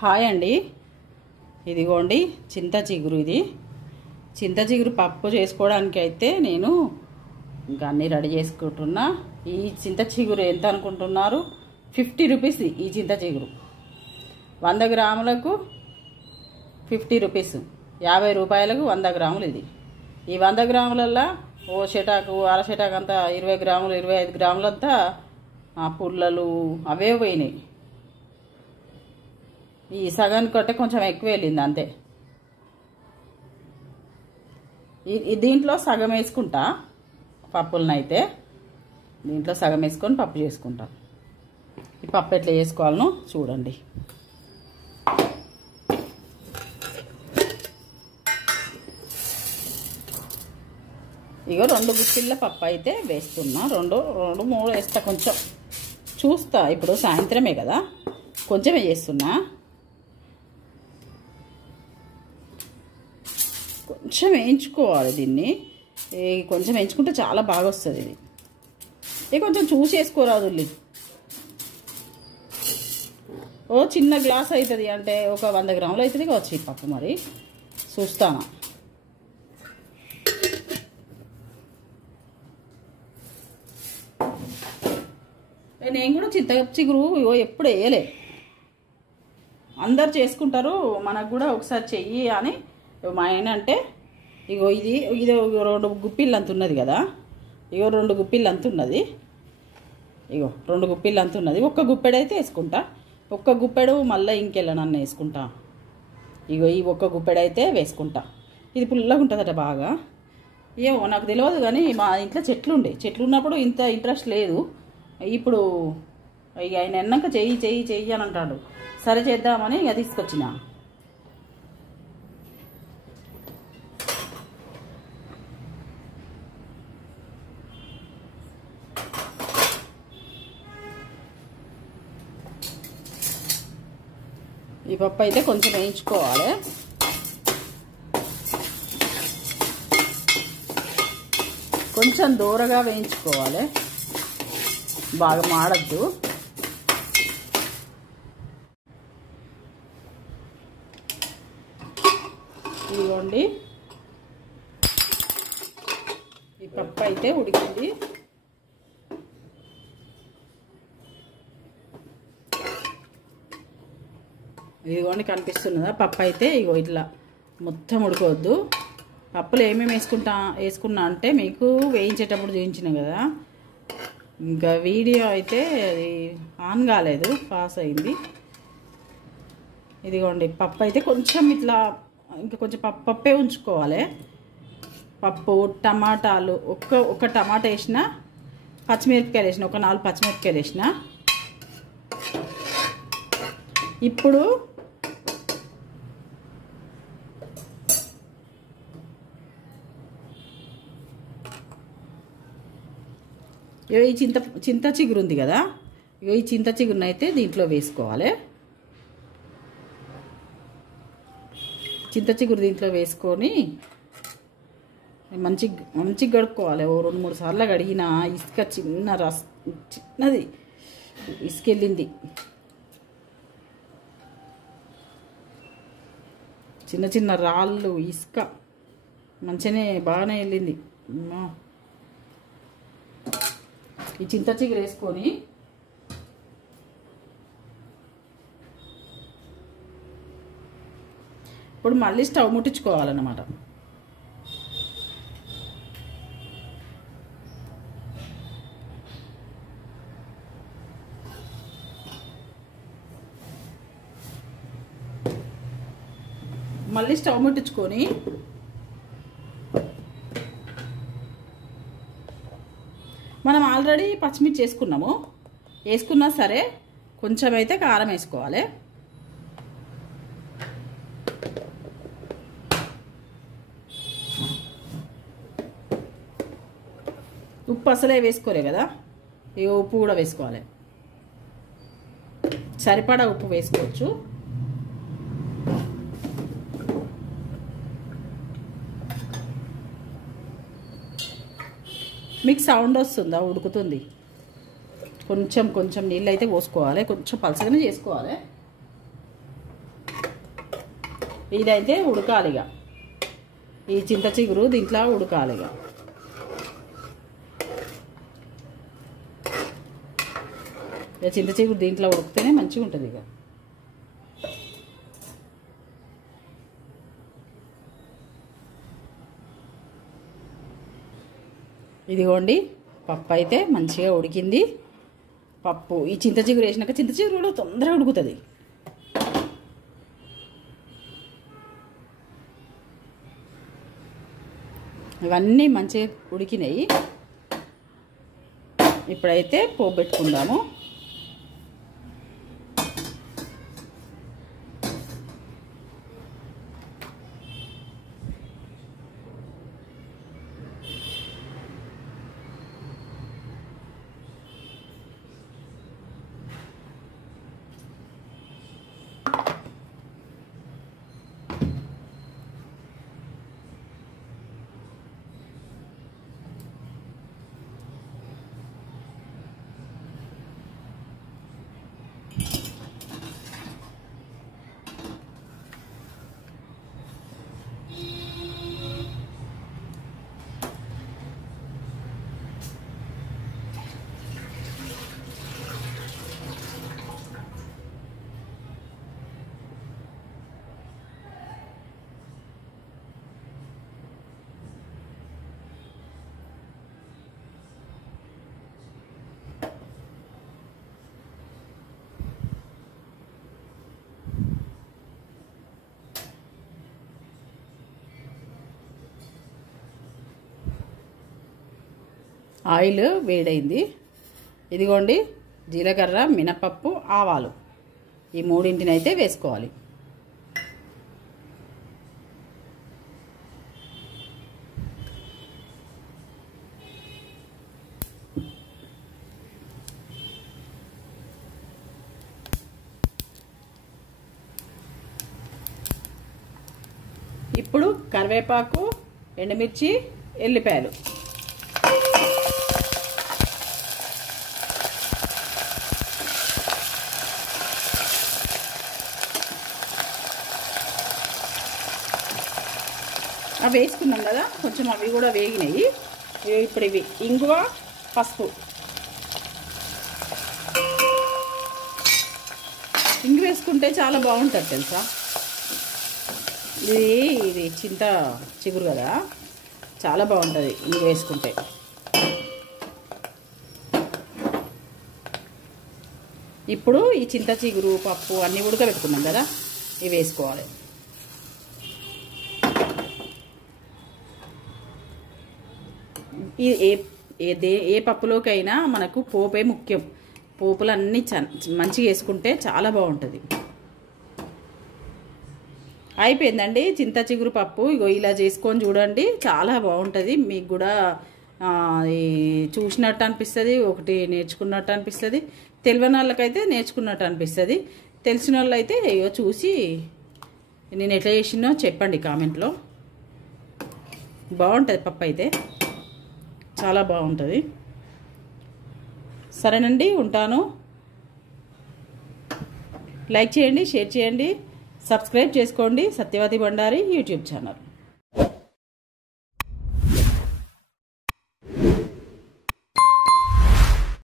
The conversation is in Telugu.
హాయ్ అండి, ఇదిగోండి చింత చిగురు. ఇది చింత చిగురు పప్పు చేసుకోవడానికి అయితే నేను ఇంకా అన్నీ రెడీ చేసుకుంటున్నా. ఈ చింత చిగురు ఎంత అనుకుంటున్నారు? 50 రూపీస్. ఈ చింత చిగురు 100 గ్రాములకు 50 రూపీస్, 50 రూపాయలకు 100 గ్రాములు. ఇది ఈ 100 గ్రాములల్లో ఓ చెటాకు అర చెటాకు అంతా 20 గ్రాములు 25 గ్రాములంతా పుల్లలు అవే పోయినాయి. ఈ సగానికి కొట్టే కొంచెం ఎక్కువ వెళ్ళింది అంతే. దీంట్లో సగం వేసుకుంటా పప్పులనైతే, దీంట్లో సగం వేసుకొని పప్పు చేసుకుంటా. ఈ పప్పు ఎట్లా చేసుకోవాలనో చూడండి. ఇగో 2 గుప్పిళ్ళ పప్పు అయితే వేస్తున్నా. 2 3 వేస్తా. కొంచెం చూస్తా, ఇప్పుడు సాయంత్రమే కదా, కొంచెమే చేస్తున్నా. కొంచెం వేయించుకోవాలి దీన్ని. కొంచెం వేయించుకుంటే చాలా బాగా వస్తుంది. ఇది కొంచెం చూసి వేసుకోరాదు. ఓ చిన్న గ్లాస్ అవుతుంది అంటే ఒక 100 గ్రాములు అవుతుంది కావచ్చు ఈ పప్పు. మరి చూస్తాను. నేను కూడా చింత చిగురు ఎప్పుడు వేయలే. అందరు చేసుకుంటారు, మనకు కూడా ఒకసారి చెయ్యి అని మా ఆయన అంటే. ఇగో ఇది 2 గుప్పిళ్ళు అంత ఉన్నది కదా. ఇగో 2 గుప్పిళ్ళు అంత ఉన్నది. ఇగో 2 గుప్పిళ్ళు అంత ఉన్నది. ఒక్క గుప్పెడు అయితే వేసుకుంటా. ఒక్క గుప్పెడు మళ్ళీ ఇంకెళ్ళనన్న వేసుకుంటా. ఇగో ఈ ఒక్క గుప్పెడు అయితే వేసుకుంటా. ఇది పుల్లగా ఉంటుందట బాగా. ఏమో నాకు తెలియదు కానీ మా ఇంట్లో చెట్లు ఉన్నప్పుడు ఇంత ఇంట్రెస్ట్ లేదు. ఇప్పుడు ఇక ఆయన ఎన్నాక చెయ్యి అని అంటాడు. సరే చేద్దామని ఇక తీసుకొచ్చిన. ఈ పప్పు అయితే కొంచెం వేయించుకోవాలి. కొంచెం దూరగా వేయించుకోవాలి, బాగా మాడద్దు. ఇదిగోండి ఈ పప్పు అయితే ఉడికింది. ఇదిగోండి కనిపిస్తున్నదా పప్పు అయితే. ఇగో ఇట్లా మొత్తం ఉడకవద్దు. పప్పులు ఏమేమి వేసుకున్నా అంటే మీకు వేయించేటప్పుడు చూపించిన కదా. ఇంకా వీడియో అయితే అది ఆన్ కాలేదు, పాస్ అయింది. ఇదిగోండి పప్పు అయితే కొంచెం ఇట్లా ఇంకా కొంచెం పప్పే ఉంచుకోవాలి. పప్పు టమాటాలు ఒక టమాటా వేసిన, పచ్చిమిరపకాయలు వేసిన, ఒక 4 పచ్చిమిరపకాయలు వేసిన. ఇప్పుడు ఈ చింత చిగురు ఉంది కదా, ఈ చింత చిగురుని అయితే దీంట్లో వేసుకోవాలి. చింత చిగురు దీంట్లో వేసుకొని మంచిగా కడుక్కోవాలి. ఓ 2-3 సార్లు కడిగిన ఇసుక చిన్నది ఇసుకెళ్ళింది. చిన్న రాళ్ళు ఇసుక బాగానే వెళ్ళింది. ఈ చింత చిగురు వేసుకొని ఇప్పుడు మళ్ళీ స్టవ్ ముట్టించుకోవాలన్నమాట. మళ్ళీ స్టవ్ ముట్టించుకొని మనం ఆల్రెడీ పచ్చిమిర్చి వేసుకున్నా సరే కొంచెం అయితే కారం వేసుకోవాలి. ఉప్పు అసలే వేసుకోలే కదా, ఈ ఉప్పు కూడా వేసుకోవాలి. సరిపడా ఉప్పు వేసుకోవచ్చు. మీకు సౌండ్ వస్తుందా? ఉడుకుతుంది. కొంచెం నీళ్ళు అయితే పోసుకోవాలి, కొంచెం పలసగానే చేసుకోవాలి. ఇదైతే ఉడకాలిగా, ఈ చింత చిగురు దీంట్లో ఉడకాలిగా. ఇక చింత చిగురు దీంట్లో ఉడికితేనే మంచిగా ఉంటుంది. ఇక ఇదిగోండి పప్పు అయితే మంచిగా ఉడికింది. పప్పు ఈ చింత చిగురు వేసినాక చింత చిగురు కూడా తొందరగా ఉడుకుతుంది. ఇవన్నీ మంచిగా ఉడికినాయి. ఇప్పుడైతే పోపు పెట్టుకుందాము. ఆయిల్ వేడైంది. ఇదిగోండి జీలకర్ర, మినపప్పు, ఆవాలు ఈ మూడింటిని అయితే వేసుకోవాలి. ఇప్పుడు కరివేపాకు, ఎండుమిర్చి, ఎల్లిపాయలు అవి వేసుకున్నాం కదా, కొంచెం అవి కూడా వేగినాయి. ఇప్పుడు ఇవి ఇంగువ, పసుపు. ఇంగు వేసుకుంటే చాలా బాగుంటుంది తెలుసా. ఇది చింత చిగురు కదా, చాలా బాగుంటుంది ఇంగు వేసుకుంటే. ఇప్పుడు ఈ చింత చిగురు, పప్పు అన్నీ ఉడకబెట్టుకున్నాం కదా, ఇవి వేసుకోవాలి. ఏ పప్పులోకైనా మనకు పోపే ముఖ్యం. పోపులు అన్నీ మంచిగా వేసుకుంటే చాలా బాగుంటుంది. అయిపోయిందండి చింత చిగురు పప్పు. ఇగో ఇలా చేసుకొని చూడండి, చాలా బాగుంటుంది. మీకు కూడా చూసినట్టు అనిపిస్తుంది, ఒకటి నేర్చుకున్నట్టు అనిపిస్తుంది. తెలియని వాళ్ళకైతే నేర్చుకున్నట్టు అనిపిస్తుంది. తెలిసిన వాళ్ళు అయితే ఇగో చూసి నేను ఎట్లా చేసినో చెప్పండి కామెంట్లో. బాగుంటుంది పప్పు అయితే, చాలా బాగుంటుంది. సరేనండి, ఉంటాను. లైక్ చేయండి, షేర్ చేయండి, సబ్స్క్రైబ్ చేసుకోండి. Satyavathi Bandari YouTube channel.